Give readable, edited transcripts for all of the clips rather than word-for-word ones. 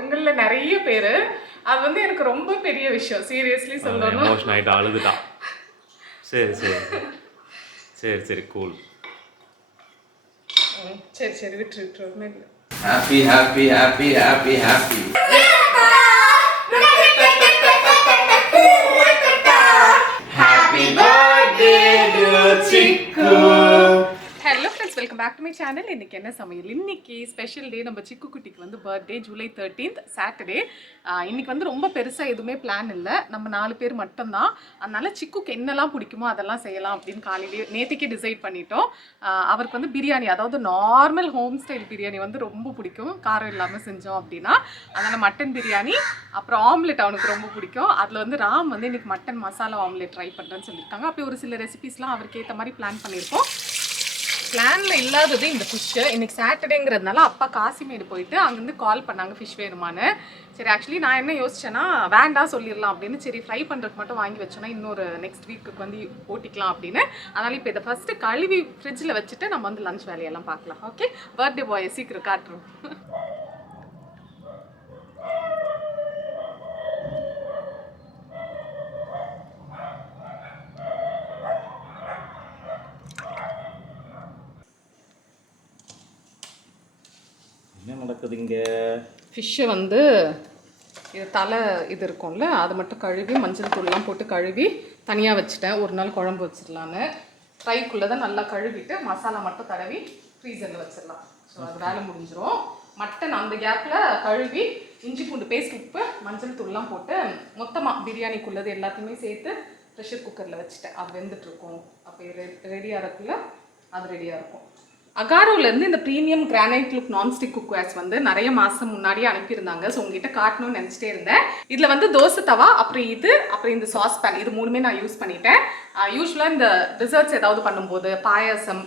உங்கள நிறைய பேர். அது வந்து எனக்கு ரொம்ப பெரிய விஷயம். சீரியஸ்லி சொல்லணும். எமோஷன் ஆயிட்டு அழுதுட்டான். சரி சரி சரி சரி கூல். சரி சரி விட்டு ஒன்றும் இல்லை. Happy happy happy happy happy. Happy birthday to Chiku. Hello friends, welcome back to my channel. இன்றைக்கி என்ன சமையல்? இன்றைக்கி ஸ்பெஷல் டே. நம்ம சிக்கு குட்டிக்கு வந்து பர்த்டே ஜூலை 13th சாட்டர்டே. இன்றைக்கி வந்து ரொம்ப பெருசாக எதுவுமே பிளான் இல்லை, நம்ம 4 பேர் மட்டும்தான். அதனால் சிக்குக்கு என்னெல்லாம் பிடிக்குமோ அதெல்லாம் செய்யலாம் அப்படின்னு காலையிலேயே நேற்றுக்கே டிசைட் பண்ணிட்டோம். அவருக்கு வந்து பிரியாணி, அதாவது நார்மல் ஹோம் ஸ்டைல் பிரியாணி வந்து ரொம்ப பிடிக்கும், காரம் இல்லாமல் செஞ்சோம் அப்படின்னா. அதனால் மட்டன் பிரியாணி, அப்புறம் ஆம்லெட் அவனுக்கு ரொம்ப பிடிக்கும். அதில் வந்து ராம் வந்து இன்றைக்கி மட்டன் மசாலா ஆம்லெட் ட்ரை பண்ணுறேன்னு சொல்லியிருக்காங்க. அப்படி ஒரு சில ரெசிபிஸ்லாம் அவருக்கு ஏற்ற மாதிரி பிளான் பண்ணியிருக்கோம். பிளானில் இல்லாதது இந்த ஃபிஷ்ஷு. இன்றைக்கி சாட்டர்டேங்கிறதுனால அப்பா காசிமேடு போயிட்டு அங்கேருந்து கால் பண்ணாங்க ஃபிஷ் வேணுமான்னு. சரி, ஆக்சுவலி நான் என்ன யோசிச்சேன்னா வேண்டாம் சொல்லிடலாம் அப்படின்னு. சரி, ஃப்ரை பண்ணுறதுக்கு மட்டும் வாங்கி வச்சோன்னா இன்னொரு நெக்ஸ்ட் வீக்குக்கு வந்து ஓட்டிக்கலாம் அப்படின்னு. அதனால் இப்போ இதை ஃபஸ்ட்டு கழுவி ஃப்ரிட்ஜில் வச்சுட்டு நம்ம வந்து லஞ்ச் வேலையெல்லாம் பார்க்கலாம். ஓகே, பர்த்டே பாயை சீக்கிரம் காட்டுறோம். என்ன நடக்குது இங்கே? ஃபிஷ்ஷை வந்து இது தலை இது இருக்கும்ல, அதை மட்டும் கழுவி மஞ்சள் தூள்லாம் போட்டு கழுவி தனியாக வச்சுட்டேன். ஒரு நாள் குழம்பு வச்சிடலான்னு. ஃப்ரைக்குள்ளே தான் நல்லா கழுவிட்டு மசாலா மட்டும் தடவி ஃப்ரீசரில் வச்சிடலாம். ஸோ அது வேலை முடிஞ்சிடும். மட்டன் அந்த கேப்பில் கழுவி இஞ்சி பூண்டு பேஸ்ட், உப்பு, மஞ்சள் தூள்லாம் போட்டு மொத்தமாக பிரியாணிக்குள்ளது எல்லாத்தையுமே சேர்த்து ப்ரெஷர் குக்கரில் வச்சுட்டேன். அது வெந்துட்டுருக்கும். அப்போ ரெடியாக இருக்குல்ல, அது ரெடியாக இருக்கும். அகாரோலேருந்து இந்த premium granite look nonstick cookwares வந்து நிறைய மாதம் முன்னாடியே அனுப்பியிருந்தாங்க. ஸோ உங்ககிட்ட காட்டணும்னு நினச்சிட்டே இருந்தேன். இதில் வந்து தோசை தவா, அப்புறம் இந்த சாஸ் பேன், இது 3மே நான் யூஸ் பண்ணிட்டேன். யூஸ்வலாக இந்த டிசர்ட்ஸ் ஏதாவது பண்ணும்போது, பாயாசம்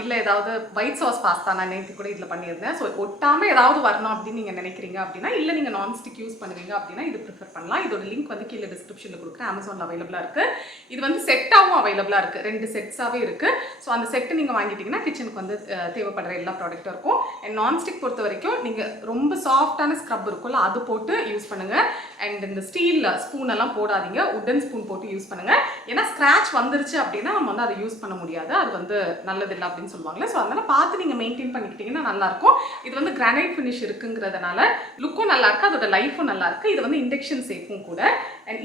இல்லை ஏதாவது ஒயிட் சாஸ் பாஸ்தா நான் நேற்று கூட இதில் பண்ணியிருந்தேன். ஸோ ஒட்டாமல் ஏதாவது வரணும் அப்படின்னு நீங்கள் நினைக்கிறீங்க அப்படின்னா, இல்லை நீங்கள் நான்ஸ்டிக் யூஸ் பண்ணுவீங்க அப்படின்னா இது ப்ரிஃபர் பண்ணலாம். இதோட லிங்க் வந்து கீழே டிஸ்கிரிப்ஷனில் கொடுக்குறேன். அமேசானில் அவைலபிளாக இருக்குது. இது வந்து செட்டாகவும் அவைலபிளாக இருக்குது. 2 செட்ஸாகவே இருக்குது. ஸோ அந்த செட்டு நீங்கள் வாங்கிட்டீங்கன்னா கிச்சனுக்கு வந்து தேவைப்படுற எல்லா ப்ராடக்ட்டும் இருக்கும். அண்ட் நான்ஸ்டிக் பொறுத்த வரைக்கும் நீங்கள் ரொம்ப சாஃப்டான ஸ்க்ரப் இருக்கும்ல, அது போட்டு யூஸ் பண்ணுங்கள். அண்ட் இந்த ஸ்டீல் ஸ்பூன் எல்லாம் போடாதீங்க, உட்டன் ஸ்பூன் போட்டு யூஸ் பண்ணுங்கள். ஏன்னா ஸ்க்ராட்ச் வந்துருச்சு அப்படின்னா நம்ம வந்து அதை யூஸ் பண்ண முடியாது, அது வந்து நல்லது இல்லை அப்படின்னு சொல்லுவாங்களே. ஸோ அதனால் பார்த்து நீங்கள் மெயின்டைன் பண்ணிக்கிட்டீங்கன்னா நல்லாயிருக்கும். இது வந்து கிரானைட் ஃபினிஷ் இருக்குங்கிறதுனால லுக்கும் நல்லா இருக்குது, அதோட லைஃபும் நல்லா இருக்குது. இது வந்து இண்டக்ஷன் சேஃபும் கூட. அண்ட்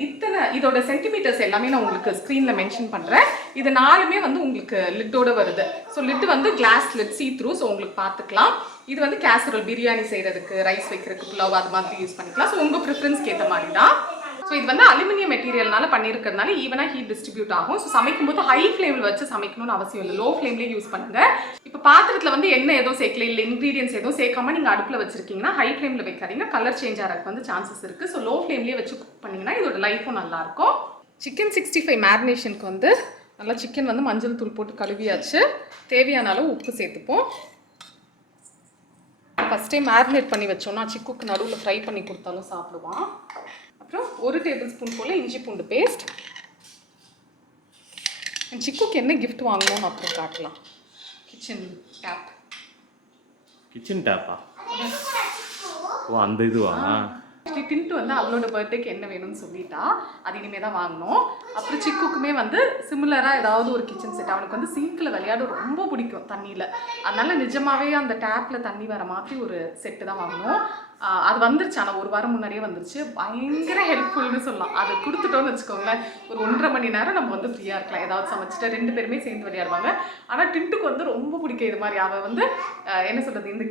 இதோட சென்டிமீட்டர்ஸ் எல்லாமே நான் உங்களுக்கு ஸ்க்ரீனில் மென்ஷன் பண்ணுறேன். இது 4மே வந்து உங்களுக்கு லிட்டோட வருது. ஸோ லிட்டு வந்து கிளாஸ் லிட், சீ த்ரூ. ஸோ உங்களுக்கு பார்த்துக்கலாம். இது வந்து கேசரோல், பிரியாணி செய்கிறதுக்கு, ரைஸ் வைக்கிறதுக்கு, புலாவ் அது மாதிரி யூஸ் பண்ணிக்கலாம். ஸோ உங்கள் ப்ரிஃபரன்ஸ்க்கு ஏற்ற மாதிரி தான். ஸோ இது வந்து அலுமினியம் மெட்டீரியல்னால பண்ணியிருக்கிறதுனால ஈவனாக ஹீட் டிஸ்ட்ரிபியூட் ஆகும். ஸோ சமைக்கும்போது ஹை ஃப்ளேமில் வச்சு சமைக்கணும்னு அவசியம் இல்லை, லோ ஃப்ளேம்லேயே யூஸ் பண்ணுங்கள். இப்போ பாத்திரத்தில் வந்து எண்ணெய் எதுவும் சேர்க்கல, இல்லை இன்க்ரீடியன்ஸ் எதுவும் சேர்க்காம நீங்கள் அடுப்பில் வச்சுருக்கீங்கன்னா ஹை ஃப்ளேமில் வைக்காதீங்க, கலர் சேஞ்ச் ஆகிறதுக்கு வந்து சான்சஸ் இருக்குது. ஸோ லோ ஃப்ளேம்லேயே வச்சு குக் பண்ணிங்கன்னா இதோட லைஃபும் நல்லாயிருக்கும். சிக்கன் 65 மேரினேஷனுக்கு வந்து நல்லா சிக்கன் வந்து மஞ்சள் தூள் போட்டு கழுவியாச்சு. தேவையான அளவு உப்பு சேர்த்துப்போம். ஃபஸ்ட்டே மேரினேட் பண்ணி வச்சோன்னா சிக்குக்கு நடுவில் ஃப்ரை பண்ணி கொடுத்தாலும் சாப்பிடுவான். அப்புறம் 1 டேபிள் ஸ்பூன் போல் இஞ்சி பூண்டு பேஸ்ட். சிக்குக்கு என்ன கிஃப்ட் வாங்கணும்னு அப்புறம் காட்டலாம். Kitchen tape. கிச்சன் டேப்பா? ஓ, அந்த இதுவா? டின்ட்டு வந்து அவளோட பர்த்டேக்கு என்ன வேணும்னு சொல்லிட்டா, அது இனிமேல் தான் வாங்கணும். அப்புறம் சிக்குக்குமே வந்து சிமிலராக ஏதாவது ஒரு கிச்சன் செட். அவனுக்கு வந்து சிங்கில் விளையாட ரொம்ப பிடிக்கும் தண்ணியில். அதனால நிஜமாகவே அந்த டேப்பில் தண்ணி வர மாதிரி ஒரு செட்டு தான் வாங்கணும். அது வந்துருச்சு, ஆனால் 1 வாரம் முன்னாடியே வந்துருச்சு. பயங்கர ஹெல்ப்ஃபுல்னு சொல்லலாம். அது கொடுத்துட்டோன்னு வச்சுக்கோங்களேன், ஒரு 1.5 மணி நேரம் நம்ம வந்து ஃப்ரீயாக இருக்கலாம். ஏதாவது சமைச்சிட்டு 2 பேருமே சேர்ந்து விளையாடுவாங்க. ஆனால் டின்ட்டுக்கு வந்து ரொம்ப பிடிக்கும் இது மாதிரி. அவள் வந்து என்ன சொல்கிறது, இந்த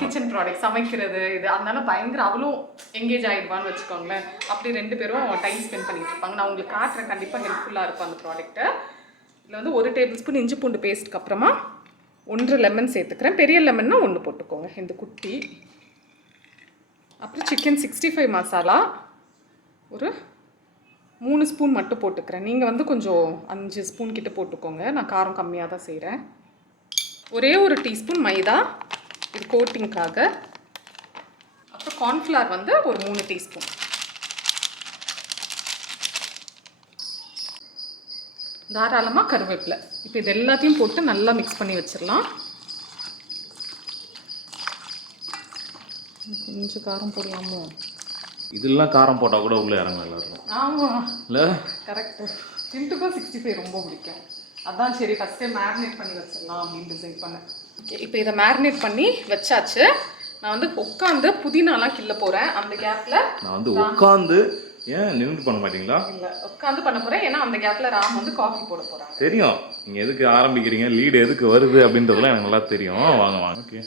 கிச்சன் ப்ராடக்ட் சமைக்கிறது இது, அதனால பயங்கர அவளும் எங்கேஜ் ஆகிடுவான்னு வச்சுக்கோங்களேன். அப்படி 2 பேரும் டைம் ஸ்பெண்ட் பண்ணிட்டு இருப்பாங்க. நான் உங்களுக்கு காட்டுறேன், கண்டிப்பாக ஹெல்ப்ஃபுல்லாக இருக்கும் அந்த ப்ராடக்ட்டு. இதில் வந்து 1 டேபிள் ஸ்பூன் இஞ்சி பூண்டு பேஸ்ட்டுக்கு அப்புறமா 1 லெமன் சேர்த்துக்கிறேன். பெரிய லெமன்னா 1 போட்டுக்கோங்க, இந்த குட்டி. அப்புறம் சிக்கன் 65 மசாலா ஒரு 3 ஸ்பூன் மட்டும் போட்டுக்கிறேன். நீங்கள் வந்து கொஞ்சம் 5 ஸ்பூன் கிட்ட போட்டுக்கோங்க, நான் காரம் கம்மியாக தான் செய்கிறேன். ஒரே 1 டீஸ்பூன் மைதா, இது கோட்டிங்காக. அப்புறம் கார்ன்ஃப்ளவர் வந்து ஒரு 3 டீஸ்பூன். தாராளமாக கருவேப்பிலை. இப்போ இது எல்லாத்தையும் போட்டு நல்லா மிக்ஸ் பண்ணி வச்சிடலாம். கொஞ்சம் காரம் போடலாமோ? இதெல்லாம் காரம் போட்டால் கூட உள்ளே இறங்க நல்லா இருக்கும். ஆமாம் இல்லை கரெக்டு. டின்ட்டுக்கும் 65 ரொம்ப பிடிக்கும். அதான் சரி ஃபஸ்ட்டே மேரினேட் பண்ணி வச்சிடலாம் அப்படின்னு டிசைட் பண்ணேன். ஓகே, இப்போ இதை மேரினேட் பண்ணி வச்சாச்சு. நான் வந்து உட்காந்து புதினாலாம் கிள்ள போகிறேன். அந்த கேப்பில் நான் வந்து உட்காந்து ஏன் நின்று பண்ண மாட்டீங்களா? இல்லை, உட்காந்து பண்ண போகிறேன். ஏன்னா அந்த கேப்பில் ராம் வந்து காஃபி போட போகிறாங்க. தெரியும் நீங்கள் எதுக்கு ஆரம்பிக்கிறீங்க, லீடு எதுக்கு வருது அப்படின்றதுலாம் எனக்கு நல்லா தெரியும். வாங்க வாங்க. ஓகே,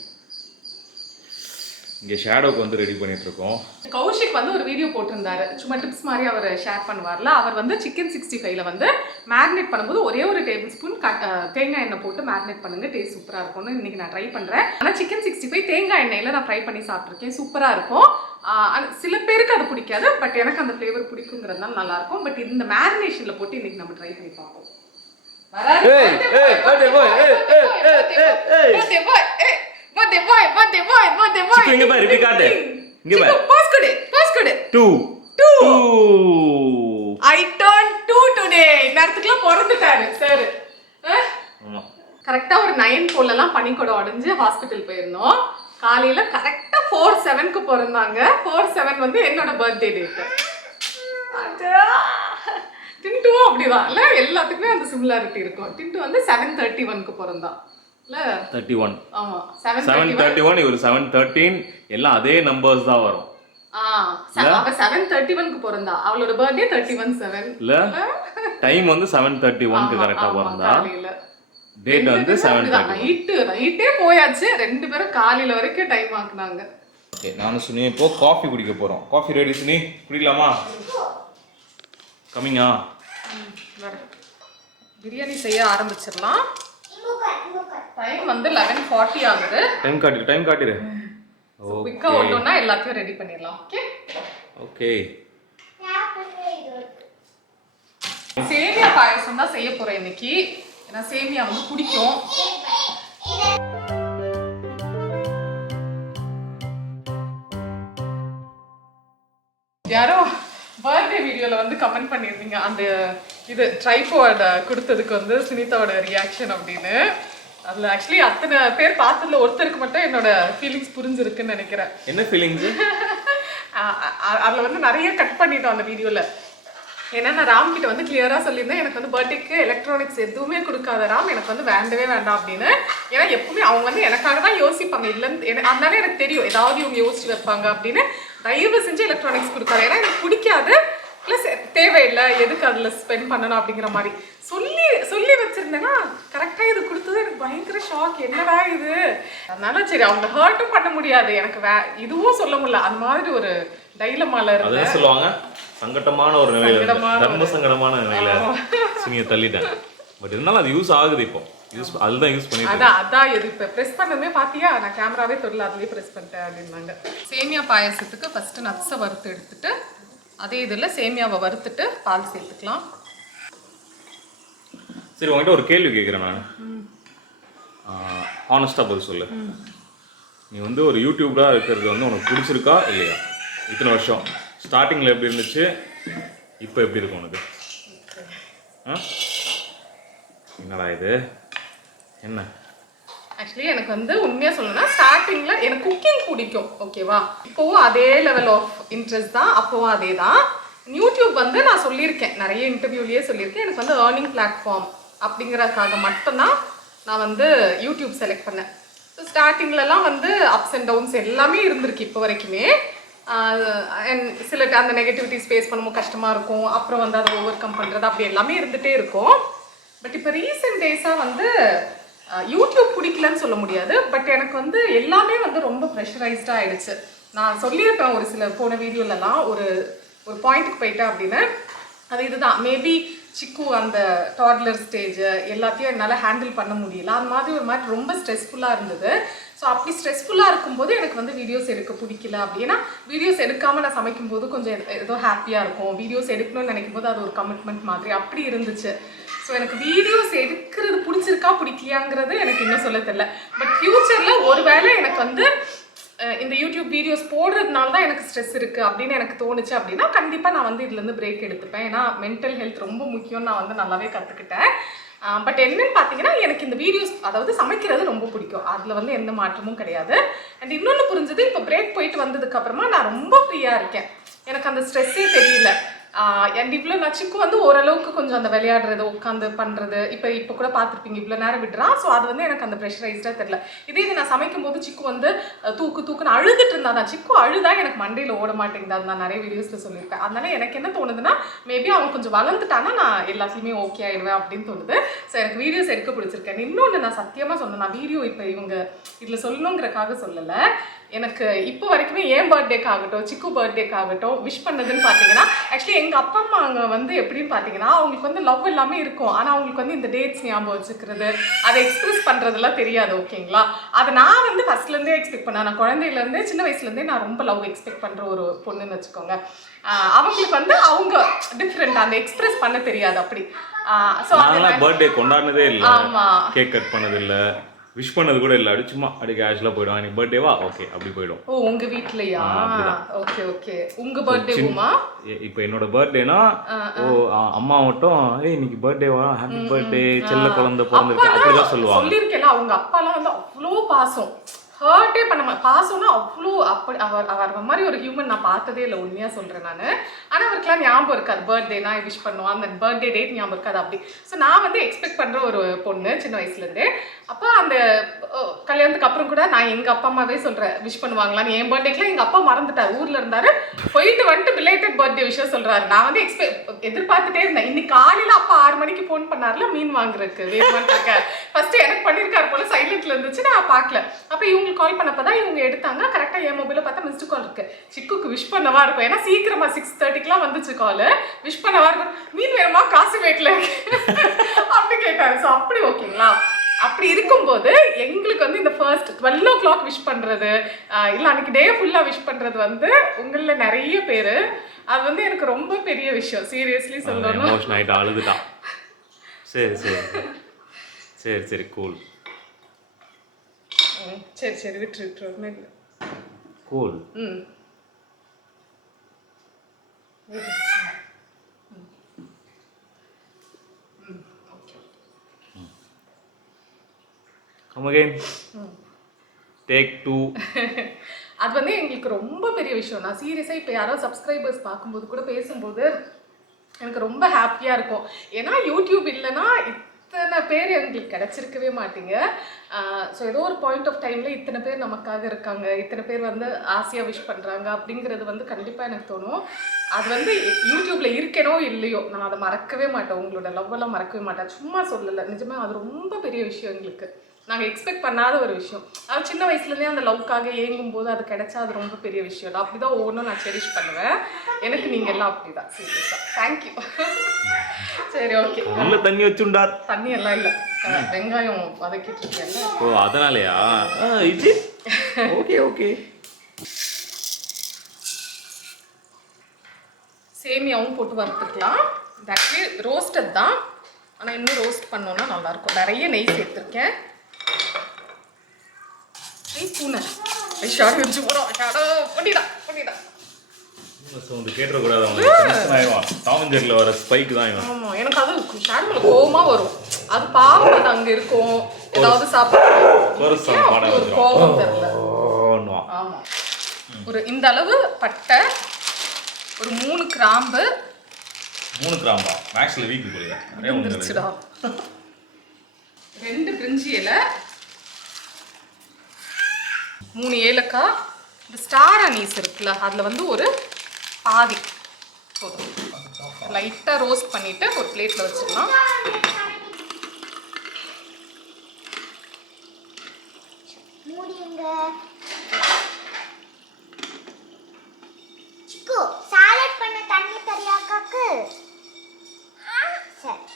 இங்கே ஷேடோக்கு வந்து ரெடி பண்ணிட்டு இருக்கோம். கௌஷிக் வந்து ஒரு வீடியோ போட்டிருந்தாரு, சும்மா டிப்ஸ் மாதிரி அவர் ஷேர் பண்ணுவார்ல. அவர் வந்து சிக்கன் 65ல வந்து மேரினேட் பண்ணும்போது ஒரே ஒரு டேபிள் ஸ்பூன் தேங்காய் எண்ணெய் போட்டு மேரினேட் பண்ணுங்க, டேஸ்ட் சூப்பராக இருக்கும்னு இன்னைக்கு நான் ட்ரை பண்ணுறேன். ஆனால் சிக்கன் 65 தேங்காய் எண்ணெயில் நான் ஃப்ரை பண்ணி சாப்பிட்ருக்கேன், சூப்பராக இருக்கும். சில பேருக்கு அது பிடிக்காது, பட் எனக்கு அந்த ஃப்ளேவர் பிடிக்குங்கிறதுனால நல்லா இருக்கும். பட் இந்த மேரினேஷனில் போட்டு இன்னைக்கு நம்ம ட்ரை பண்ணி பார்ப்போம். இங்க பாரு, இப்படி காட்டு. இங்க பாரு. பாஸ் கொடு. 2 I turned 2 today. நேரத்துக்குலாம் பிறந்துட்டாரு சார். ஆமா. கரெக்டா ஒரு 9 போலலாம் பனிக்கூடம் உடைஞ்சு ஹாஸ்பிட்டல் போயிருந்தோம். காலையில கரெக்டா 4/7க்கு பிறந்தாங்க. 4/7 வந்து என்னோட பர்த்டே டேட். டின்ட்டுவும் அப்படிதான் இல்ல, எல்லாத்துக்குமே அந்த சிமிலாரிட்டி இருக்கும். டின்ட்டு வந்து 7/31க்கு பிறந்தான் இல்ல, 31. ஆமா 7/31, இவர் 7/13, எல்லாம் அதே நம்பர்ஸ் தான் வரும். அவ 7/31க்கு பிறந்தா, அவளோட பர்த்டே 31/7 இல்ல. டைம் வந்து 7/31க்கு கரெக்டா பிறந்தா, டேட் வந்து 7/31. நைட்டே போயாச்சு. ரெண்டு பேரும் காலையில வரைக்கும் டைம் ஆக்குனாங்க. ஓகே, நானும் சுனி இப்போ காஃபி குடிக்க போறோம். காஃபி ரெடி சுனி, குடிக்கலாமா? கமிங்கா. பிரியாணி செய்ய ஆரம்பிச்சிடலாம். டைம் வந்து 11:40 ஆகுது. டைம் காட்டிரு. குயிக்கா ஓடணும்னா எல்லாத்தையும் ரெடி பண்ணிடலாம். Okay okay. சேமியா பாயசம் தான் செய்ய போறேன் இன்னைக்கு. ஏன்னா சேமியா வந்து பிடிக்கும். யாரோ பர்த்டே வீடியோல வந்து கமெண்ட் பண்ணியிருந்தீங்க, அந்த இது ட்ரைபாட் கொடுத்ததுக்கு வந்து சுனிதாவோட ரியாக்ஷன் அப்படின்னு. அதில் ஆக்சுவலி அத்தனை பேர் பார்த்ததுல ஒருத்தருக்கு மட்டும் என்னோட ஃபீலிங்ஸ் புரிஞ்சிருக்குன்னு நினைக்கிறேன். என்ன ஃபீலிங்ஸ்? அதில் வந்து நிறைய கட் பண்ணிட்டோம் அந்த வீடியோவில். ஏன்னா நான் ராம் கிட்ட வந்து கிளியராக சொல்லியிருந்தேன், எனக்கு வந்து பர்த்டேக்கு எலக்ட்ரானிக்ஸ் எதுவுமே கொடுக்காத ராம், எனக்கு வந்து வேண்டவே வேண்டாம் அப்படின்னு. ஏன்னா எப்பவுமே அவங்க வந்து எனக்காக தான் யோசிப்பாங்க, இல்லைன்னு அதனால எனக்கு தெரியும் ஏதாவது இவங்க யோசிச்சு வைப்பாங்க அப்படின்னு. தயவு செஞ்சு எலக்ட்ரானிக்ஸ் கொடுக்காது, ஏன்னா எனக்கு பிடிக்காது, ப்ளஸ் தேவையில்லை, எதுக்கு அதில் ஸ்பெண்ட் பண்ணணும் அப்படிங்கிற மாதிரி சொல்லி வச்சிருந்தேன்னா கரெக்டாக இது கொடுத்தது எனக்கு பயங்கர ஷாக். என்னடா இது, அதனால சரி அவங்க ஹர்ட்டும் பண்ண முடியாது, எனக்கு இதுவும் சொல்ல முடியல. அந்த மாதிரி ஒரு டைலமால இருக்கு சொல்லுவாங்க, சங்கடமான ஒரு நிலையில, தர்ம சங்கடமான நிலையில சுனியை தள்ளிட்டேன். பட் இருந்தாலும் அது யூஸ் ஆகுது. இப்போ அதுதான் யூஸ் பண்ணிட்டு அதான் எது இப்போ ப்ரெஸ் பண்ணதுமே பார்த்தியா, நான் கேமராவே தொழில் அதுலேயே ப்ரெஸ் பண்ணிட்டேன் அப்படின்னாங்க. சேமியா பாயசத்துக்கு ஃபஸ்ட்டு நட்ஸை வறுத்து எடுத்துட்டு அதே இதில் சேமியாவை வறுத்துட்டு பால் சேர்த்துக்கலாம். சரி, உங்ககிட்ட ஒரு கேள்வி கேட்குறேன் நான், ஹானஸ்டாக பதில் சொல்லு. நீ வந்து ஒரு யூடியூபராக இருக்கிறது வந்து உனக்கு பிடிச்சிருக்கா இல்லையா? இத்தனை வருஷம் ஸ்டார்டிங்கில் எப்படி இருந்துச்சு, இப்போ எப்படி இருக்கும் உனக்கு? என்னடா இது என்ன? ஆக்சுவலி எனக்கு வந்து உண்மையாக சொல்லணும்னா ஸ்டார்டிங்கில் எனக்கு குக்கிங் பிடிக்கும், ஓகேவா? இப்போவும் அதே லெவல் ஆஃப் இன்ட்ரெஸ்ட் தான், அப்போவும் அதே தான். யூடியூப் வந்து நான் சொல்லியிருக்கேன், நிறைய இன்டர்வியூலேயே சொல்லியிருக்கேன், எனக்கு வந்து ஏர்னிங் பிளாட்ஃபார்ம் அப்படிங்கிறதுக்காக மட்டும்தான் நான் வந்து யூடியூப் செலக்ட் பண்ணேன். ஸோ ஸ்டார்டிங்லலாம் வந்து அப்ஸ் அண்ட் டவுன்ஸ் எல்லாமே இருந்திருக்கு இப்போ வரைக்குமே. சில அந்த நெகட்டிவிட்டிஸ் ஃபேஸ் பண்ணும்போது கஷ்டமாக இருக்கும், அப்புறம் வந்து அதை ஓவர் கம் பண்ணுறது அப்படி எல்லாமே இருந்துகிட்டே இருக்கும். பட் இப்போ ரீசெண்ட் டேஸாக வந்து யூடியூப் பிடிக்கலன்னு சொல்ல முடியாது, பட் எனக்கு வந்து எல்லாமே வந்து ரொம்ப ப்ரெஷரைஸ்டாக ஆகிடுச்சு. நான் சொல்லியிருப்பேன் ஒரு சில போன வீடியோலலாம், ஒரு பாயிண்ட்டுக்கு போயிட்டேன் அப்படின்னு. அது இதுதான், மேபி சிக்கு அந்த டாட்லர் ஸ்டேஜ் எல்லாத்தையும் என்னால் ஹேண்டில் பண்ண முடியல, அந்த மாதிரி ஒரு மாதிரி ரொம்ப ஸ்ட்ரெஸ்ஃபுல்லாக இருந்தது. ஸோ அப்படி ஸ்ட்ரெஸ்ஃபுல்லாக இருக்கும்போது எனக்கு வந்து வீடியோஸ் எடுக்க பிடிக்கல. அப்படின்னா வீடியோஸ் எடுக்காமல் நான் சமைக்கும்போது கொஞ்சம் ஏதோ ஹாப்பியாக இருக்கும், வீடியோஸ் எடுக்கணும்னு நினைக்கும் போது அது ஒரு கமிட்மெண்ட் மாதிரி அப்படி இருந்துச்சு. ஸோ எனக்கு வீடியோஸ் எடுக்கிறது பிடிச்சிருக்கா பிடிக்கலையாங்கிறது எனக்கு இன்னும் சொல்ல தெரியல. பட் ஃப்யூச்சரில் ஒரு வேளை எனக்கு வந்து இந்த யூடியூப் வீடியோஸ் போடுறதுனால தான் எனக்கு ஸ்ட்ரெஸ் இருக்குது அப்படின்னு எனக்கு தோணுச்சு அப்படின்னா கண்டிப்பாக நான் வந்து இதுலேருந்து பிரேக் எடுத்துப்பேன். ஏன்னா மென்டல் ஹெல்த் ரொம்ப முக்கியம்னு நான் வந்து நல்லாவே கற்றுக்கிட்டேன். பட் என்னன்னு பார்த்தீங்கன்னா எனக்கு இந்த வீடியோஸ் அதாவது சமைக்கிறது ரொம்ப பிடிக்கும், அதில் வந்து எந்த மாற்றமும் கிடையாது. அண்ட் இன்னொன்று புரிஞ்சது, இப்போ பிரேக் போயிட்டு வந்ததுக்கப்புறமா நான் ரொம்ப ஃப்ரீயாக இருக்கேன், எனக்கு அந்த ஸ்ட்ரெஸ்ஸே தெரியல. அண்ட் இவ்வளோ நான் சிக்கு வந்து ஓரளவுக்கு கொஞ்சம் அந்த விளையாடுறது உட்காந்து பண்ணுறது இப்போ கூட பார்த்துருப்பீங்க இவ்வளோ நேரம் விடுறான். ஸோ அது வந்து எனக்கு அந்த ப்ரெஷரைஸ்டாக தெரியல. இதே இது நான் சமைக்கும் போது சிக்கு வந்து தூக்குன்னு அழுதுட்டு இருந்தா தான், சிக்கு அழுதா எனக்கு மண்டையில் ஓட மாட்டேங்குது. அது நான் நிறைய வீடியோஸில் சொல்லியிருப்பேன். அதனால எனக்கு என்ன தோணுதுன்னா, மேபி அவன் கொஞ்சம் வளர்ந்துட்டானா நான் எல்லாத்துலேயுமே ஓகே ஆயிடுவேன் அப்படின்னு தோணுது. ஸோ எனக்கு வீடியோஸ் எடுக்க பிடிச்சிருக்கேன். இன்னொன்று நான் சத்தியமாக சொன்னேன், நான் வீடியோ இப்போ இவங்க இதில் சொல்லணுங்கிறக்காக சொல்லலை. எனக்கு இப்போ வரைக்குமே என் பர்த்டேக்காகட்டும் சிக்கு பர்த்டேக்காகட்டும் விஷ் பண்ணதுன்னு பார்த்தீங்கன்னா, ஆக்சுவலி எங்கள் அப்பா அம்மா அங்கே வந்து எப்படின்னு பார்த்தீங்கன்னா, அவங்களுக்கு வந்து லவ் எல்லாமே இருக்கும், ஆனால் அவங்களுக்கு வந்து இந்த டேட்ஸ் ஞாபகம் வச்சுக்கிறது, அதை எக்ஸ்பிரஸ் பண்ணுறதுலாம் தெரியாது. ஓகேங்களா, அதை நான் வந்து ஃபர்ஸ்ட்லேருந்தே எக்ஸ்பெக்ட் பண்ணேன். நான் குழந்தையிலேருந்தே சின்ன வயசுலேருந்தே நான் ரொம்ப லவ் எக்ஸ்பெக்ட் பண்ணுற ஒரு பொண்ணுன்னு வச்சுக்கோங்க. அவங்களுக்கு வந்து அவங்க டிஃப்ரெண்ட், அந்த எக்ஸ்பிரஸ் பண்ண தெரியாது அப்படி. ஸோ அதெல்லாம் பர்த்டே கொண்டாடினதே இல்லை, ஆமாம், கேக் கட் பண்ணது இல்லை, விஷ் பண்ணது கூட இல்லை. அப்படி சும்மா அப்படி கேஷுவலாக போயிடும். எனக்கு பர்த்டேவா ஓகே அப்படி போயிடும். ஓ உங்க வீட்லயா? Okay okay. உங்க பர்த்டேவுமா? இப்போ என்னோட பர்த்டேனா ஓ அம்மா மட்டும் இன்னைக்கு பர்த்டேவா ஹாப்பி பர்த்டே செல்ல குழந்தை பிறந்திருக்கு அப்படிதான் சொல்லுவாங்க. சொல்லியிருக்கேன்ல, அவங்க அப்பாலாம் வந்து அவ்வளோ பாசம், ஹர்ட்டே பண்ண பாசம்னா அவ்வளோ. அப்படி அவர் மாதிரி ஒரு ஹியூமன் நான் பார்த்ததே இல்லை, உண்மையாக சொல்கிறேன் நான். ஆனால் அவருக்குலாம் ஞாபகம் இருக்காது பர்த்டேனா விஷ் பண்ணுவோம், அந்த பர்த்டே டேட் ஞாபகம் இருக்காது அப்படி. ஸோ நான் வந்து எக்ஸ்பெக்ட் பண்ணுற ஒரு பொண்ணு சின்ன வயசுலேருந்தே. அப்போ அந்த கல்யாணத்துக்கு அப்புறம் கூட நான் எங்கள் அப்பா அம்மாவே சொல்கிறேன் விஷ் பண்ணுவாங்களான்னு. என் பர்த்டேக்கெலாம் எங்கள் அப்பா மறந்துட்டார், ஊரில் இருந்தார், போயிட்டு வந்துட்டு பிலேட்டட் பர்த்டே விஷயம் சொல்கிறாரு. நான் வந்து எதிர்பார்த்துட்டே இருந்தேன். இன்னைக்கு காலையில் அப்பா 6 மணிக்கு ஃபோன் பண்ணார்ல மீன் வாங்குறதுக்கு வேணுமான்னு இருக்கேன். ஃபஸ்ட்டு எனக்கு பண்ணியிருக்காரு போல, சைலண்ட்ல இருந்துச்சு, நான் பார்க்கல. அப்போ இவங்களுக்கு கால் பண்ணப்பதான் இவங்க எடுத்தாங்க. கரெக்டாக என் மொபைலில் பார்த்தா மிஸ்டு கால் இருக்கு. சிக்குக்கு விஷ் பண்ணவா இருக்கும், ஏன்னா சீக்கிரமா 6:30க்குலாம் வந்துச்சு கால். விஷ் பண்ணவா இருக்கும், மீன் வேணுமா காசு வேட்டில் அப்படி கேட்டாரு. ஸோ அப்படி ஓகேங்களா. அப்படி இருக்கும்போது எங்களுக்கு வந்து இந்த ஃபர்ஸ்ட் 12 o'clock விஷ் பண்ணுறது இல்லை அன்னைக்கு டே ஃபுல்லாக விஷ் பண்ணுறது வந்து உங்களில் நிறைய பேர், அது வந்து எனக்கு ரொம்ப பெரிய விஷயம். சீரியஸ்லி சொல்லணும், எமோஷன் ஆகிட்டு அழுதுட்டான். சரி சரி சரி சரி கூல். சரி சரி விட்டுரு கூல். Come again. Take 2. அது வந்து எங்களுக்கு ரொம்ப பெரிய விஷயம். நான் சீரியஸாக இப்போ யாரோ சப்ஸ்கிரைபர்ஸ் பார்க்கும்போது கூட பேசும்போது எனக்கு ரொம்ப ஹாப்பியாக இருக்கும். ஏன்னா யூடியூப் இல்லைன்னா இத்தனை பேர் எங்களுக்கு கிடச்சிருக்கவே மாட்டீங்க. ஸோ ஏதோ ஒரு பாயிண்ட் ஆஃப் டைமில் இத்தனை பேர் நமக்காக இருக்காங்க, இத்தனை பேர் வந்து ஆசையாக விஷ் பண்ணுறாங்க அப்படிங்கிறது வந்து கண்டிப்பாக எனக்கு தோணும். அது வந்து யூடியூப்பில் இருக்கனோ இல்லையோ நான் அதை மறக்கவே மாட்டேன், உங்களோட லவ்வெல்லாம் மறக்கவே மாட்டேன். சும்மா சொல்லலை, நிஜமாக அது ரொம்ப பெரிய விஷயம் எங்களுக்கு. நாங்கள் எக்ஸ்பெக்ட் பண்ணாத ஒரு விஷயம். அது சின்ன வயசுலேருந்தே அந்த லவ்க்காக ஏங்கும் போது அது கிடைச்சா அது ரொம்ப பெரிய விஷயம். அப்படி தான் ஒவ்வொன்றும் நான் செரிஷ் பண்ணுவேன். எனக்கு நீங்கள் எல்லாம் அப்படி தான். சீரியஸாக தேங்க்யூ. சரி ஓகே. உள்ள தண்ணி வச்சுண்டா? தண்ணி எல்லாம் இல்லை, வெங்காயம் வதக்கிட்டு இருக்கேன்ல. ஓ அதனாலயா? இது ஓகே ஓகே. சேமியாவும் போட்டு வறுத்துக்கலாம். இது ஆக்சுவலி ரோஸ்டட் தான், ஆனால் இன்னும் ரோஸ்ட் பண்ணோன்னா நல்லாயிருக்கும். நிறைய நெய் சேர்த்துருக்கேன். பூனை ஷார்ட் வச்சு போகிறோம். ஷாடோ பண்ணிடா. சவுண்ட் கேட்கக்கூடாது, அவங்களுக்கு டாமஞ்சரில் வர ஸ்பைக் தான் இவன். ஆமாம், எனக்கு அது ஷாடோல கோவமாக வரும். அது பாவம், அது அங்கே இருக்கும், ஏதாவது சாப்பிட்டு ஒரு கோவம் தெரியல. ஆமாம், ஒரு இந்த அளவு பட்டை, ஒரு 3 கிராம்பு. 3 கிராம்பா? மேக்ஸில் வீக்கு போலியா? நிறைய வந்துருச்சுடா. 2 பிரிஞ்சி இலை, 3 ஏலக்காய். இந்த ஸ்டார் அனீஸ் இருக்குல்ல, அதில் வந்து ஒரு பாதி போதும். லைட்டாக ரோஸ்ட் பண்ணிவிட்டு ஒரு பிளேட்டில் வச்சுக்கலாம்.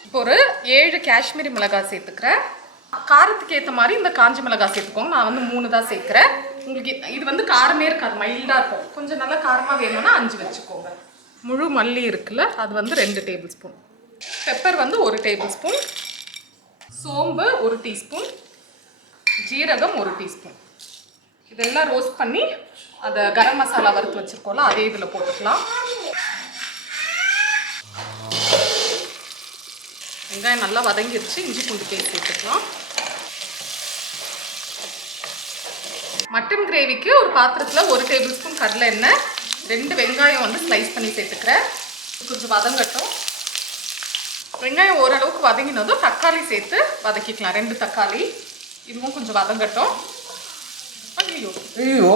இப்போ ஒரு 7 காஷ்மீரி மிளகாய் சேர்த்துக்கிறேன். காரத்துக்கு ஏற்ற மாதிரி இந்த காஞ்சி மிளகாய் சேர்த்துக்கோங்க. நான் வந்து 3 தான் சேர்க்குறேன். உங்களுக்கு இது வந்து காரமே இருக்காது, மைல்டாக இருக்கும். கொஞ்சம் நல்லா காரமாக வேணும்னா 5 வச்சுக்கோங்க. முழு மல்லி இருக்குல்ல, அது வந்து 2 டேபிள் ஸ்பூன். பெப்பர் வந்து 1 டேபிள் ஸ்பூன். சோம்பு 1 டீஸ்பூன். ஜீரகம் 1 டீஸ்பூன். இதெல்லாம் ரோஸ்ட் பண்ணி அதை கரம் மசாலா வறுத்து வச்சுருக்கோம்ல, அதே இதில் போட்டுக்கலாம். வெங்காயம் நல்லா வதங்கிருச்சு. இஞ்சி பூண்டு பேஸ்ட் சேர்த்துக்கலாம். மட்டன் கிரேவிக்கு ஒரு பாத்திரத்தில் 1 டேபிள் ஸ்பூன் கடலை எண்ணெய், 2 வெங்காயம் வந்து ஸ்லைஸ் பண்ணி சேர்த்துக்கிறேன். கொஞ்சம் வதங்கட்டும். வெங்காயம் ஓரளவுக்கு வதங்கினதும் தக்காளி சேர்த்து வதக்கிக்கலாம். 2 தக்காளி, இதுவும் கொஞ்சம் வதங்கட்டும். ஐயோ,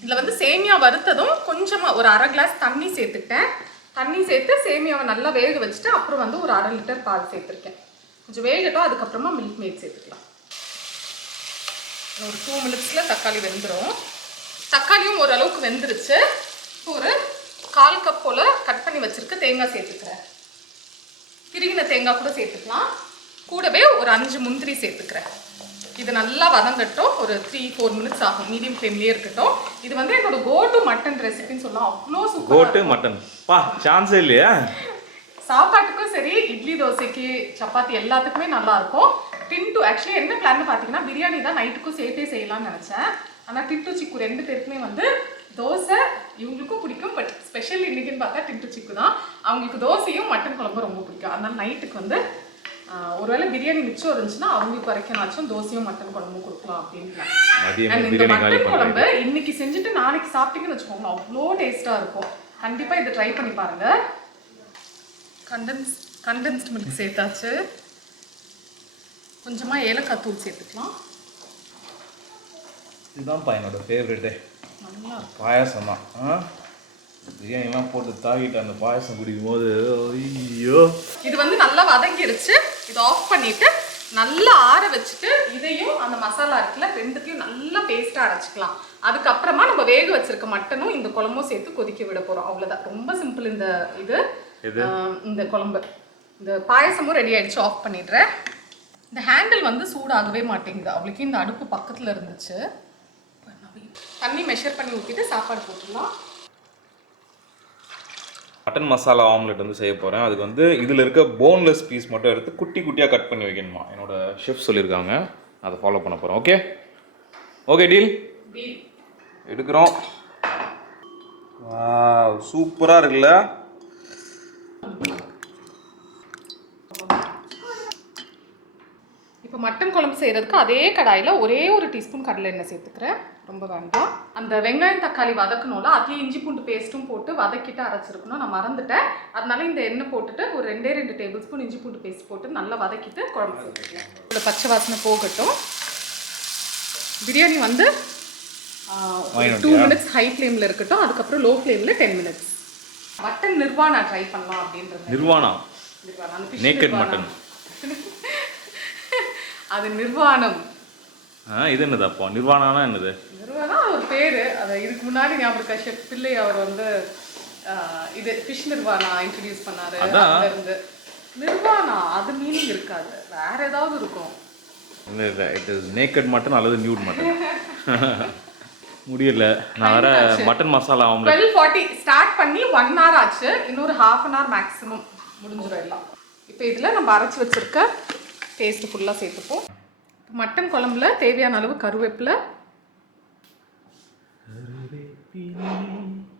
இதில் வந்து சேமியா வறுத்ததும் கொஞ்சமாக ஒரு 1/2 கிளாஸ் தண்ணி சேர்த்துக்கிட்டேன். தண்ணி சேர்த்து சேமியாவை நல்லா வேக வச்சுட்டு அப்புறம் வந்து ஒரு 1/2 லிட்டர் பால் சேர்த்துருக்கேன். கொஞ்சம் வேகட்டும், அதுக்கப்புறமா மில்க் மேட் சேர்த்துக்கலாம். ஒரு 2 மினிட்ஸில் தக்காளி வெந்துடும். தக்காளியும் ஓரளவுக்கு வெந்துருச்சு. ஒரு 1/4 கப் போல் கட் பண்ணி வச்சுருக்க தேங்காய் சேர்த்துக்கிறேன். திருகின தேங்காய் கூட சேர்த்துக்கலாம். கூடவே ஒரு 5 முந்திரி சேர்த்துக்கிறேன். இது நல்லா வதங்கட்டும். ஒரு 3-4 மினிட்ஸ் ஆகும். மீடியம் ஃப்ளேம்லேயே இருக்கட்டும். இது வந்து என்னோட கோட்டு மட்டன் ரெசிபின்னு சொல்லலாம். அவ்வளோ சூப்பர். கோட்டு மட்டன் பா சான்ஸே இல்லையா? சாப்பாட்டுக்கும் சரி, இட்லி தோசைக்கு சப்பாத்தி எல்லாத்துக்குமே நல்லா இருக்கும். டின்ட்டு ஆக்சுவலி என்ன பிளான் பார்த்தீங்கன்னா பிரியாணி தான் நைட்டுக்கும் சேர்த்தே செய்யலாம்னு நினச்சேன். ஆனால் டின்ட்டு சிக்கு 2 பேருக்குமே வந்து தோசை இவங்களுக்கும் பிடிக்கும். பட் ஸ்பெஷல் இன்னைக்குன்னு பார்த்தா டின்ட்டு சிக்கு தான். அவங்களுக்கு தோசையும் மட்டன் குழம்பும் ரொம்ப பிடிக்கும். அதனால நைட்டுக்கு வந்து ஒருவேளை பிரியாணி மிச்சம் இருந்துச்சுன்னா அவங்களுக்கு வரைக்கும் தோசையும் மட்டன் குழம்பும் கொடுக்கலாம் அப்படின்னு. இந்த மட்டன் குழம்பு இன்னைக்கு செஞ்சுட்டு நாளைக்கு சாப்பிட்டீங்கன்னு வச்சுக்கோங்க, அவ்வளோ டேஸ்ட்டாக இருக்கும். கண்டிப்பாக இதை ட்ரை பண்ணி பாருங்க. கண்டென்ஸ்ட் மில்க் சேர்த்தாச்சு. கொஞ்சமாக ஏலக்காய் தூள் சேர்த்துக்கலாம். இதுதான்ப்பா என்னோட ஃபேவரெட்டு. நல்லா பாயாசம் தான். பிரியாணிலாம் போட்டு தாக்கிட்டு அந்த பாயசம் குடிக்கும் போது ஐயோ. இது வந்து நல்லா வதங்கிடுச்சு. இதை ஆஃப் பண்ணிட்டு நல்லா ஆற வச்சுட்டு இதையும் அந்த மசாலா இருக்குல்ல ரெண்டுத்தையும் நல்லா பேஸ்ட்டாக அரைச்சிக்கலாம். அதுக்கப்புறமா நம்ம வேக வச்சிருக்க மட்டனும் இந்த குழம்பும் சேர்த்து கொதிக்க விட போகிறோம். அவ்வளோதான். ரொம்ப சிம்பிள். இந்த குழம்பு இந்த பாயசமும் ரெடி ஆயிடுச்சு. ஆஃப் பண்ணிடுறேன். இந்த ஹேண்டில் வந்து சூடாகவே மாட்டேங்குது. அவளுக்கு இந்த அடுப்பு பக்கத்தில் இருந்துச்சு. தண்ணி மெஷர் பண்ணி ஊற்றிட்டு சாப்பாடு போட்டுடலாம். மட்டன் மசாலா ஆம்லெட் வந்து செய்ய போகிறேன். அதுக்கு வந்து இதில் இருக்க போன்லெஸ் பீஸ் மட்டும் எடுத்து குட்டி குட்டியாக கட் பண்ணி வைக்கணுமா. என்னோட ஷெஃப் சொல்லியிருக்காங்க. அதை ஃபாலோ பண்ண போகிறோம். Okay okay deal. எடுக்கிறோம். சூப்பராக இருக்குல்ல? இப்போ மட்டன் குழம்பு செய்கிறதுக்கு அதே கடாயில் ஒரே ஒரு டீஸ்பூன் கடலை எண்ணெய் சேர்த்துக்கிறேன். ரொம்ப வேண்டாம். அந்த வெங்காயம் தக்காளி வதக்கணும்ல, அதையும் இஞ்சி பூண்டு பேஸ்ட்டும் போட்டு வதக்கிட்டு அரைச்சிருக்கணும். நான் மறந்துட்டேன். அதனால இந்த எண்ணெய் போட்டுட்டு ஒரு 2 டேபிள் ஸ்பூன் இஞ்சி பூண்டு பேஸ்ட் போட்டு நல்லா வதக்கிட்டு குழம்பு சேர்த்துக்கலாம். இவ்வளோ பச்சை வாசனை போகட்டும். பிரியாணி வந்து 2 மினிட்ஸ் ஹை ஃப்ளேமில் இருக்கட்டும். அதுக்கப்புறம் லோ ஃப்ளேமில் 10 மினிட்ஸ். மட்டன் நிர்வாணா ட்ரை பண்ணலாம் அப்படின்றது. Nirvana naked mutton. அது நிர்வாணம். இது என்னதாப்பா? நிர்வாணானா என்னது? நிர்வாணா ஒரு பேரு. அது இதுக்கு முன்னாடி ஞாபகம் ஷெஃப் பிள்ளை அவர் வந்து இது ஃபிஷ் நிர்வாணா இன்ட்ரடியூஸ் பண்ணாரு. அதுல இருந்து நிர்வாணா அது மீனிங் இருக்காது, வேற ஏதாவது இருக்கும். இல்லை இட் இஸ் நேக்கட் மட்டன் அல்லது நியூட் மட்டன். முடியல. நான் வேற மட்டன் மசாலா ஆம்லெட் 12:40 ஸ்டார்ட் பண்ணி 1 hour ஆச்சு. இன்னொரு ½ hour மேக்ஸிமம் முடிஞ்சிடும் எல்லாம். இப்போ இதில் நம்ம அரைச்சி வச்சிருக்க பேஸ்ட்டு ஃபுல்லாக சேர்த்துப்போம். மட்டன் குழம்புல தேவையான அளவு கருவேப்பிலை,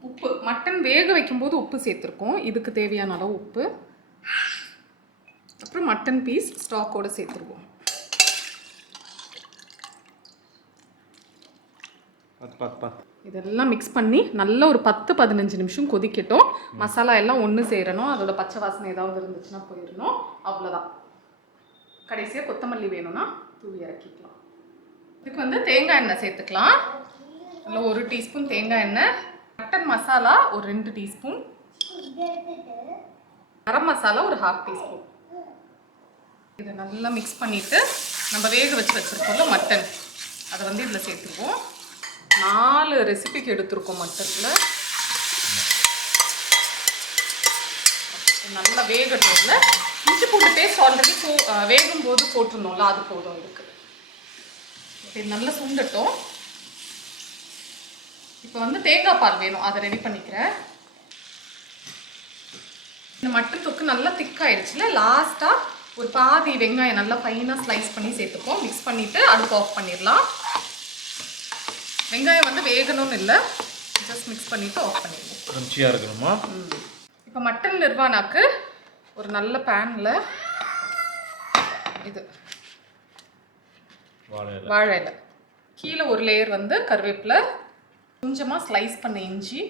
உப்பு. மட்டன் வேக வைக்கும்போது உப்பு சேர்த்துருக்கோம். இதுக்கு தேவையான அளவு உப்பு. அப்புறம் மட்டன் பீஸ் ஸ்டாக்கோடு சேர்த்துருவோம். இதெல்லாம் மிக்ஸ் பண்ணி நல்லா ஒரு 10-15 நிமிஷம் கொதிக்கட்டும். மசாலா எல்லாம் ஒன்று சேரணும். அதோட பச்சை வாசனை ஏதாவது இருந்துச்சுன்னா போயிடணும். அவ்வளோதான். கடைசியாக கொத்தமல்லி வேணும்னா தூவி இறக்கிக்கலாம். இதுக்கு வந்து தேங்காய் எண்ணெய் சேர்த்துக்கலாம். இல்லை 1 டீஸ்பூன் தேங்காய் எண்ணெய். மட்டன் மசாலா ஒரு 2 டீஸ்பூன். கரம் மசாலா ஒரு ½ டீஸ்பூன். இதை நல்லா மிக்ஸ் பண்ணிவிட்டு நம்ம வேக வச்சுருக்கோம்ல மட்டன், அதை வந்து இதில் சேர்த்துக்குவோம். 4 ரெசிபிக்கு எடுத்துருக்கோம் மட்டனில். நல்லா வேகட்டும்ல. இஞ்சி பூண்டு பேஸ்ட் ஆல்ரெடி வேகும் போது போட்டிருந்தோம்ல, அது போதும் இதுக்கு. இது நல்லா சுண்டட்டும். இப்போ வந்து தேங்காய் பால் வேணும், அதை ரெடி பண்ணிக்கிறேன். இந்த மட்டன் தொக்கு நல்லா திக்காயிடுச்சுல, லாஸ்ட்டாக ஒரு பாதி வெங்காயம் நல்லா ஃபைனாக ஸ்லைஸ் பண்ணி சேர்த்துப்போம். மிக்ஸ் பண்ணிவிட்டு அடுப்பு ஆஃப் பண்ணிடலாம். வெங்காயம் வந்து வேகணும்னு இல்லை, ஜஸ்ட் மிக்ஸ் பண்ணிவிட்டு ஆஃப் பண்ணிடலாம். கிரன்ச்சியாக இருக்கணுமா? இப்போ மட்டன் நிர்வாணாக்கு ஒரு நல்ல பேனில் இது வாழை இலை, கீழே ஒரு லேயர் வந்து கருவேப்பிலை, கொஞ்சமாக ஸ்லைஸ் பண்ண இஞ்சி,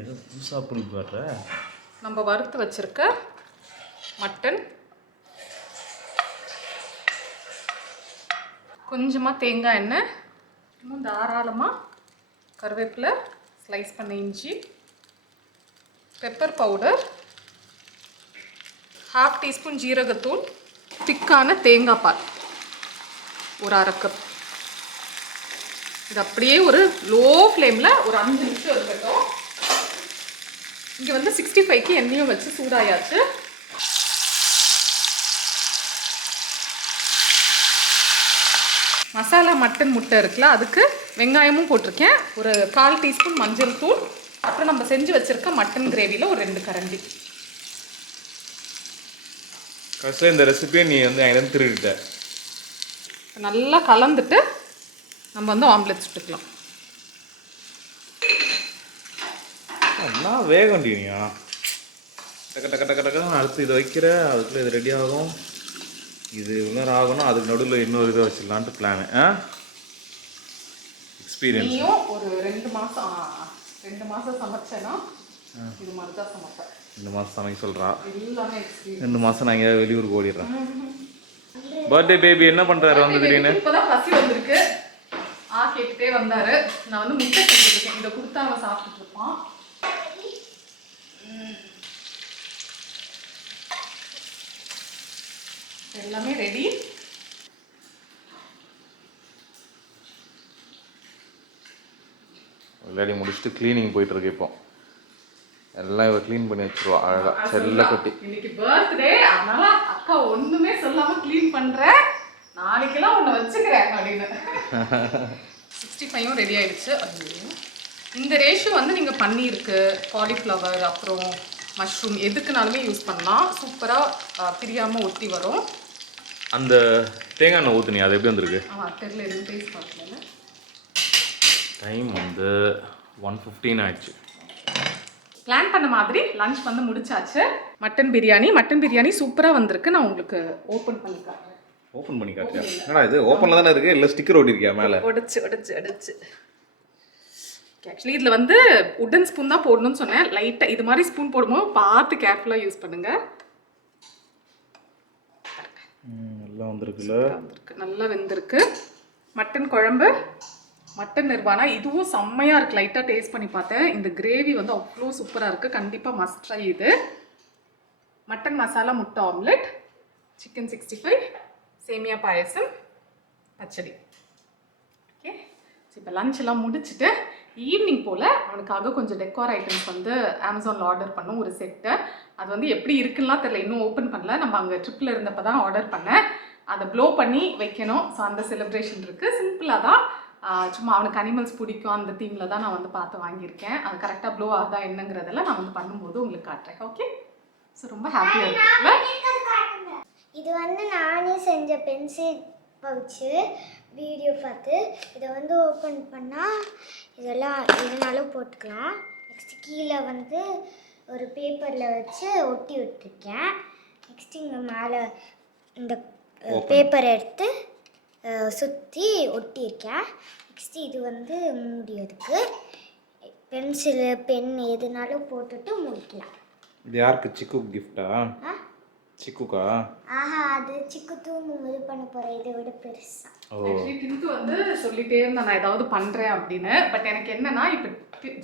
ஏதோ புதுசாக புரிஞ்சு பாடுற, நம்ம வறுத்து வச்சிருக்க மட்டன், கொஞ்சமாக தேங்காய் எண்ணெய், இன்னும் தாராளமாக கருவேப்பிலை, ஸ்லைஸ் பண்ண இஞ்சி, பெப்பர் பவுடர், 1/2 டீஸ்பூன் ஜீரகத்தூள், திக்கான தேங்காய் பால் ஒரு 1/2 கப். இது அப்படியே ஒரு லோ ஃப்ளேமில் ஒரு 5 நிமிஷம் இருக்கட்டும். இங்கே வந்து 65க்கு எண்ணெயும் வச்சு சூடாயாச்சு. மசாலா மட்டன் முட்டை இருக்குல்ல, அதுக்கு வெங்காயமும் போட்டிருக்கேன், ஒரு 1/4 டீஸ்பூன் மஞ்சள் தூள், அப்புறம் நம்ம செஞ்சு வச்சுருக்க மட்டன் கிரேவியில் ஒரு 2 கரண்டி. கடைசியில் இந்த ரெசிபியை நீ வந்து எனக்கு திருடிட்ட. நல்லா கலந்துட்டு நம்ம வந்து ஆம்லெட் சுட்டுக்கலாம். எல்லாம் வேகண்டியா டக்க டக்க டக்க டக்க அடுத்து இதை வைக்கிற, அதுக்குள்ளே இது ரெடி ஆகும், இது இன்னொரு ஆகணும், அதுக்கு நடுவில் இன்னொரு இதை வச்சிடலான்ட்டு பிளானு. எக்ஸ்பீரியன்ஸ். நீயும் ஒரு 2 மாதம் சமைச்சேன்னா இது மாதிரி தான் சமைப்பேன். 2 மாதம் சமைக்க சொல்கிறா. எல்லாமே எக்ஸ்பீரியன்ஸ். 2 மாதம் நான் எங்கேயாவது வெளியூருக்கு ஓடிடுறேன். பர்த்டே பேபி என்ன பண்ணுறாரு வந்து திடீர்னு? இப்போதான் பசி வந்திருக்கு, கேட்டுட்டே வந்தாரு. நான் வந்து முட்டை செஞ்சுருக்கேன், இதை கொடுத்தா அவன் சாப்பிட்டுட்டு இருப்பான். எல்லாமே ரெடி. விளையாடி முடிச்சுட்டு க்ளீனிங் போயிட்டு இருக்கு. இப்போ எல்லாம் இவ க்ளீன் பண்ணி வச்சிருவா அழகா செல்ல கட்டி. இன்னைக்கு பர்த்டே, அதனால அக்கா ஒண்ணுமே சொல்லாம க்ளீன் பண்ற, நாளைக்கெல்லாம் உன்னை வச்சுக்கிறேன் அப்படின்னு. 65ம் ரெடி ஆயிடுச்சு. இந்த ரேஷியோ வந்து நீங்க பன்னீருக்கு, காலிஃப்ளவர், அப்புறம் மஷ்ரூம் எதுக்குனாலுமே யூஸ் பண்ணலாம். சூப்பரா பிரியாம ஒட்டி வரும். அந்த தேங்காய் எண்ணெய் ஊற்றுனி அது எப்படி வந்திருக்கு? தெரியல, எதுவும் டேஸ்ட் பார்க்கல. டைம் வந்து 1:15 ஆயிடுச்சு. பிளான் பண்ண மாதிரி லஞ்ச் வந்து முடிச்சாச்சு. மட்டன் பிரியாணி சூப்பராக வந்திருக்கு. நான் உங்களுக்கு ஓப்பன் பண்ணி காட்டுறேன். ஓப்பன் பண்ணி காட்டுறியா? என்னடா இது ஓப்பனில் தானே இருக்குது, இல்லை ஸ்டிக்கர் ஓட்டிருக்கியா மேலே? உடைச்சு ஆக்சுவலி இதில் வந்து உட்டன் ஸ்பூன் தான் போடணும்னு சொன்னேன். லைட்டாக இது மாதிரி ஸ்பூன் போடும்போது பார்த்து கேர்ஃபுல்லாக யூஸ் பண்ணுங்க. நல்லா வந்திருக்குல்ல? நல்லா வெந்திருக்கு. மட்டன் குழம்பு, மட்டன் நிர்வாணா, இதுவும் செம்மையாக இருக்குது. லைட்டாக டேஸ்ட் பண்ணி பார்த்தேன். இந்த கிரேவி வந்து அவ்வளோ சூப்பராக இருக்குது. கண்டிப்பாக மஸ்ட் ட்ரை இது. மட்டன் மசாலா முட்டை ஆம்லெட், சிக்கன் 65, சேமியா பாயசம், பச்சடி. ஓகே, இப்போ லஞ்ச் எல்லாம் முடிச்சுட்டு ஈவினிங் போல் அவனுக்காக கொஞ்சம் டெக்கோர் ஐட்டம்ஸ் வந்து அமேசானில் ஆர்டர் பண்ணோம், ஒரு செட்டு. அது வந்து எப்படி இருக்குன்னா தெரியல, இன்னும் ஓப்பன் பண்ணல. நம்ம அங்கே ட்ரிப்பில் இருந்தப்போ தான் ஆர்டர் பண்ணேன். அதை ப்ளோ பண்ணி வைக்கணும். ஸோ அந்த செலிப்ரேஷன் இருக்குது. சிம்பிளாக தான், சும்மா அவனுக்கு அனிமல்ஸ் பிடிக்கும், அந்த தீமில் தான் நான் வந்து பார்த்து வாங்கியிருக்கேன். அது கரெக்டாக ப்ளோ ஆகுதா என்னங்கிறதெல்லாம் நான் வந்து பண்ணும்போது உங்களுக்கு காட்டுறேன். ஓகே, ஸோ ரொம்ப ஹாப்பியாக இருக்குல்ல? இது வந்து நானே செஞ்ச பென்சில் பவுச்சு வீடியோ பார்த்து இதை வந்து ஓப்பன் பண்ணால் இதெல்லாம் எதுனாலும் போட்டுக்கலாம். நெக்ஸ்ட்டு கீழே வந்து ஒரு பேப்பரில் வச்சு ஒட்டி விட்டுருக்கேன். நெக்ஸ்ட்டு இங்கே மேலே இந்த பேப்பரை எடுத்து சுற்றி ஒட்டியிருக்கேன். நெக்ஸ்ட்டு இது வந்து மூடியதுக்கு பென்சிலு, பென் எதுனாலும் போட்டுட்டு முடிக்கலாம். இது யாருக்கு? சிக்கு கிஃப்டா? சிக்குக்கா? அது சிக்கு தூங்கும் இது பண்ண போகிறேன், இதை விட பெருசா. ஆக்சுவலி டிங்கு வந்து சொல்லிட்டே இருந்தேன் நான் ஏதாவது பண்ணுறேன் அப்படின்னு. பட் எனக்கு என்னன்னா, இப்போ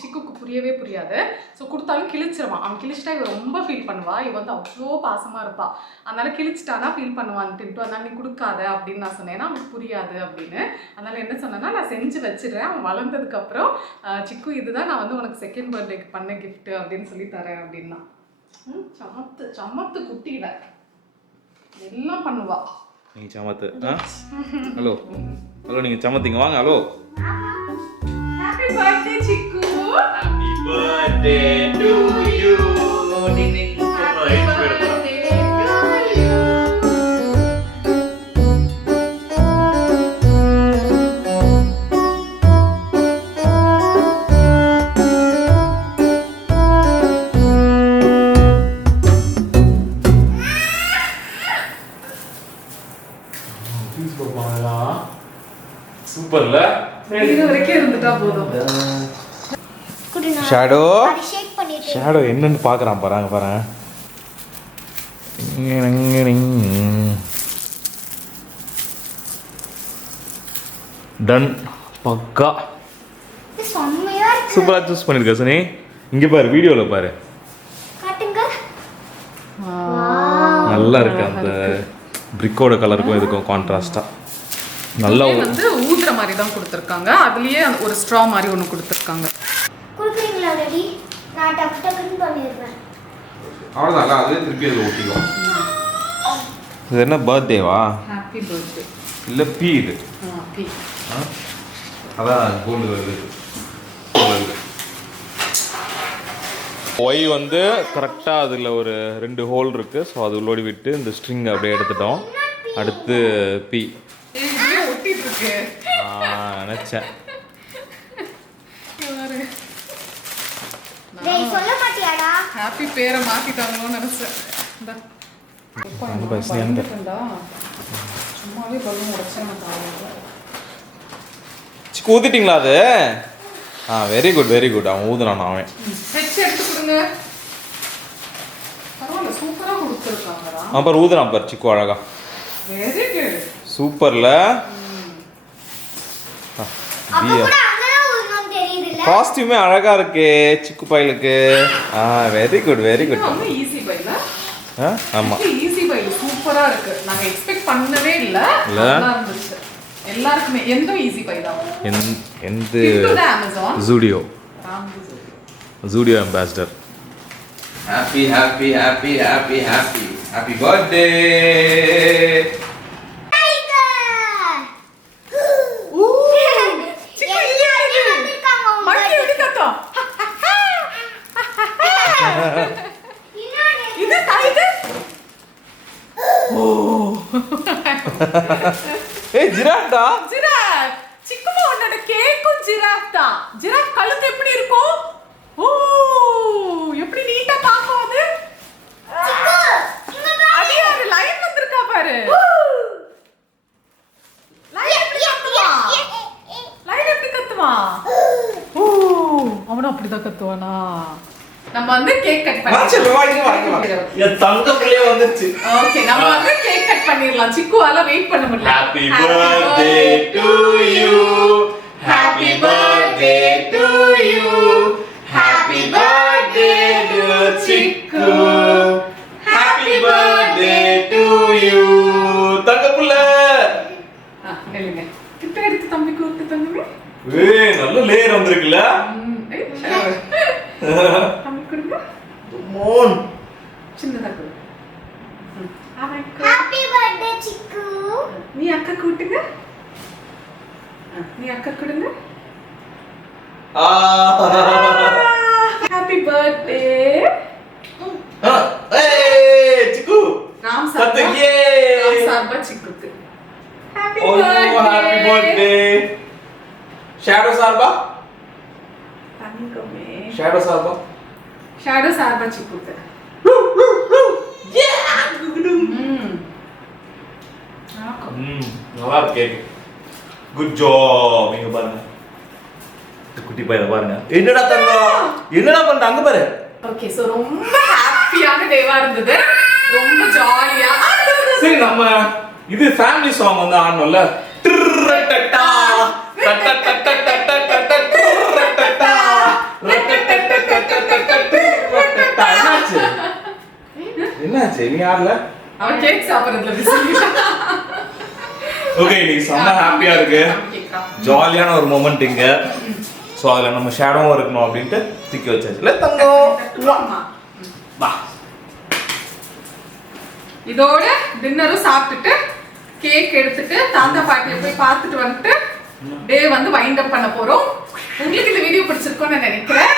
சிக்குக்கு புரியாது. ஸோ கொடுத்தாலும் கிழிச்சிருவான். அவன் கிழிச்சிட்டா இவ ரொம்ப ஃபீல் பண்ணுவா. இவ வந்து அவ்வளோ பாசமாக இருப்பா. அதனால கிழிச்சிட்டானா ஃபீல் பண்ணுவான் டின்ட்டு. அதனால நீ கொடுக்காத அப்படின்னு நான் சொன்னேன்னா அவனுக்கு புரியாது அப்படின்னு. அதனால என்ன சொன்னேன்னா, நான் செஞ்சு வச்சிடுறேன், அவன் வளர்ந்ததுக்கப்புறம் சிக்கு இதுதான் நான் வந்து உனக்கு செகண்ட் பர்த்டேக்கு பண்ண கிஃப்ட் அப்படின்னு சொல்லி தரேன் அப்படின்னா. சமத்து குட்டியில எல்லாம் பண்ணுவா. நீங்க சமத்து. ஹலோ நீங்க சமத்திங்க, வாங்க. ஹலோ, ஹாப்பி பர்த்டே சிக்கு. Happy birthday to you. கொடுத்துட்டா போதும். குடுனா ஷேடோ அது ஷேக் பண்ணிட்டு ஷேடோ என்னன்னு பார்க்குறான் பாருங்க பாருங்க. டன் பக்கா இது செம்மையா இருக்கு. சூப்பரா சூஸ் பண்ணிருக்க சுனி. இங்க பாரு வீடியோல பாரு காட்டுங்க. நல்லா இருக்கு. அந்த பிரிக்கோட கலருக்கும் இதுக்கும் கான்ட்ராஸ்டா நல்லா இதுலயே வந்து ஊதுற மாதிரி தான் கொடுத்துருக்காங்க. அதுலயே ஒரு ஸ்ட்ரா மாதிரி ஒன்று கொடுத்துருக்காங்க. குடுக்குறீங்களா ரெடி? நான் டக்கு டக்குன்னு பண்ணிடுறேன். அவ்வளோதான். அதுவே திருப்பி அதில் ஒட்டிக்கும். இது என்ன பர்த்டேவா ஹாப்பி பர்த்டே. இல்லை பீ இது? பி. அதான் கோல்டு வருது. ஒய் வந்து கரெக்டாக அதில் ஒரு 2 ஹோல் இருக்குது. ஸோ அது உள்ளோடி விட்டு இந்த ஸ்ட்ரிங் அப்படியே எடுத்துட்டோம். அடுத்து பி. இதுலயே ஒட்டிட்டு இருக்கு. நினச்சேன். டேய் சொல்ல மாட்டியாடா? ஹாப்பி பேரை மாத்திட்டாங்களோன்னு நினைச்சேன். இந்தா. எப்பா, அந்த நான் பஸ் எந்த? பயந்துட்டேன்டா. சும்மாவே பலூன் உடைச்சேன் நான் காலையில. சிக்கு ஊற்றிட்டிங்களா அது? Very good very good. அவன் ஊதுனான் அவன். ஹெச் எடுத்து கொடுங்க. பரவாயில்ல, சூப்பரா கொடுத்துருக்காங்கடா. அப்புறம் ஊதுனான் பாரு சிக்கு அழகா. Very good. சூப்பர்ல. அப்ப கூட அங்கதான் ஊறணும் தெரியுதுல்ல? காஸ்டியூமே அழகா இருக்கு சிக்கு பையலுக்கு. Very good very good. ரொம்ப ஈஸி பைல. ஆமா ஈஸி பைல சூப்பரா இருக்கு. நாங்க எக்ஸ்பெக்ட் பண்ணவே இல்ல. இல்ல? நல்லா இருந்துச்சு. எல்லாருக்குமே எந்த ஈஸி பை தான். எந்த Amazon. Zudio Amazon. Zudio ambassador. Happy, happy, happy, happy, happy. Happy birthday. Tiger. ஊ! எல்லாரும் வந்திருக்காங்க உங்க மங்கி எப்படி கத்தும்? இன்னொரு இது டைகர். ஏய் ஜிராஃப்டா. ஜிராஃப். சிக்குமா உன்னோட கேக்கும் ஜிராஃப் தான். ஜிராஃப் கழுத்து எப்படி இருக்கும்? ஓ! எப்படி நீட்டா பாக்கும் அது? சிக்கு இங்க வா. அது யாரு லைன் வந்திருக்கா பாரு. லைன் எப்படி கத்துவான்? லைன் எப்படி கத்துவான்? ஓ! அவனும் அப்படிதான் கத்துவானா? நம்ம வந்து கேக் கட் என் தங்க பிள்ளைய வந்துச்சு. ஓகே, நம்ம வந்து கேக் கட் பண்ணிரலாம். சிக்குவால வெயிட் பண்ண முடியல. Happy birthday to you. Happy birthday to you. Happy birthday dear Chiku. Happy birthday to you. தங்க புள்ள. இல்லைங்க. கிட்ட எடுத்து தம்பிக்கு ஊத்து தம்பி. ஏய் நல்ல லேயர் வந்திருக்குல. தம்பி கொடுங்க. மோன். சின்னதா கொடு. ஹாப்பி பர்த்டே சிக்கு. நீ அக்கா கூட்டுங்க. நீ அக்கா கொடுங்க. Happy birthday. ஏய் சிக்கு. ராம் கத்து சார்பா. ஏ. ராம் சார்பா சிக்குக்கு. Happy Oh happy birthday. Shadow சார்பா. தங்கமே. Shadow சார்பா. ஷேடோ சார்பா சிக்குக்கு. நல்லா இருக்கு கேக். Good job. நீங்க பாருங்க. குட்டி பையனை பாருங்க. என்னடா தங்கம்? என்னடா பண்ற அங்க பாரு. ஓகே, சோ ரொம்ப ஹாப்பியான டேவா இருந்தது. ரொம்ப ஜாலியா. சரி நம்ம இது ஃபேமிலி சாங் வந்து ஆடணும்ல. ட்ரட்டட்டா டட்டட்டட்டட்டட்டட்டட்டா ரட்டட்டட்டட்டட்டட்டட்டா. என்னாச்சு நீ ஆடல? அவன் கேக் சாப்பிடுறதுல பிஸி. ஓகே நீ செம்ம ஹாப்பியா இருக்கு. ஜாலியான ஒரு மொமெண்ட் இங்க. ஸோ அதில் நம்ம ஷேடோவும் இருக்கணும் அப்படின்ட்டு தூக்கி வச்சாச்சு. இல்லை தங்கம் வா. இதோட டின்னரும் சாப்பிட்டுட்டு கேக் எடுத்துட்டு தாத்தா பாட்டியை போய் பார்த்துட்டு வந்துட்டு டே வந்து வைண்ட் அப் பண்ண போறோம். உங்களுக்கு இந்த வீடியோ பிடிச்சிருக்கும்னு நான் நினைக்கிறேன்.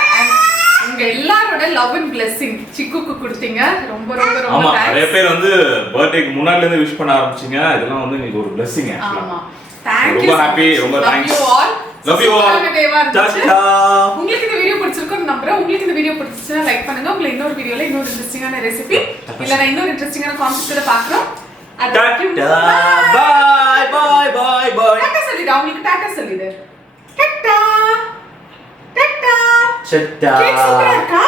உங்க எல்லாரோட லவ் அண்ட் பிளெஸிங் சிக்குக்கு கொடுத்தீங்க. ரொம்ப ரொம்ப ரொம்ப ஆமா thanks. நிறைய பேர் வந்து பர்த்டேக்கு முன்னாடில இருந்து விஷ் பண்ண ஆரம்பிச்சீங்க. இதெல்லாம் வந்து உங்களுக்கு ஒரு blessing ஆமா. Thank you. ரொம்ப happy, ரொம்ப thanks. Love you all. டேவா இருந்துச்சு. Ta-ta. உங்களுக்கு இந்த வீடியோ பிடிச்சிருக்கும்னு நம்புறேன். உங்களுக்கு இந்த வீடியோ பிடிச்சிருந்தா லைக் பண்ணுங்க. உங்களை இன்னொரு வீடியோல இன்னொரு இன்ட்ரஸ்டிங்கான ரெசிபி இல்ல நான் இன்னொரு இன்ட்ரஸ்டிங்கான கான்செப்ட்ல பார்க்கறோம். Ta-ta. Bye bye bye bye. Tata சொல்லிடு. அவங்களுக்கு டாடா சொல்லிடு. டாடா. சட்டா கேக் சூப்பரா இருக்கா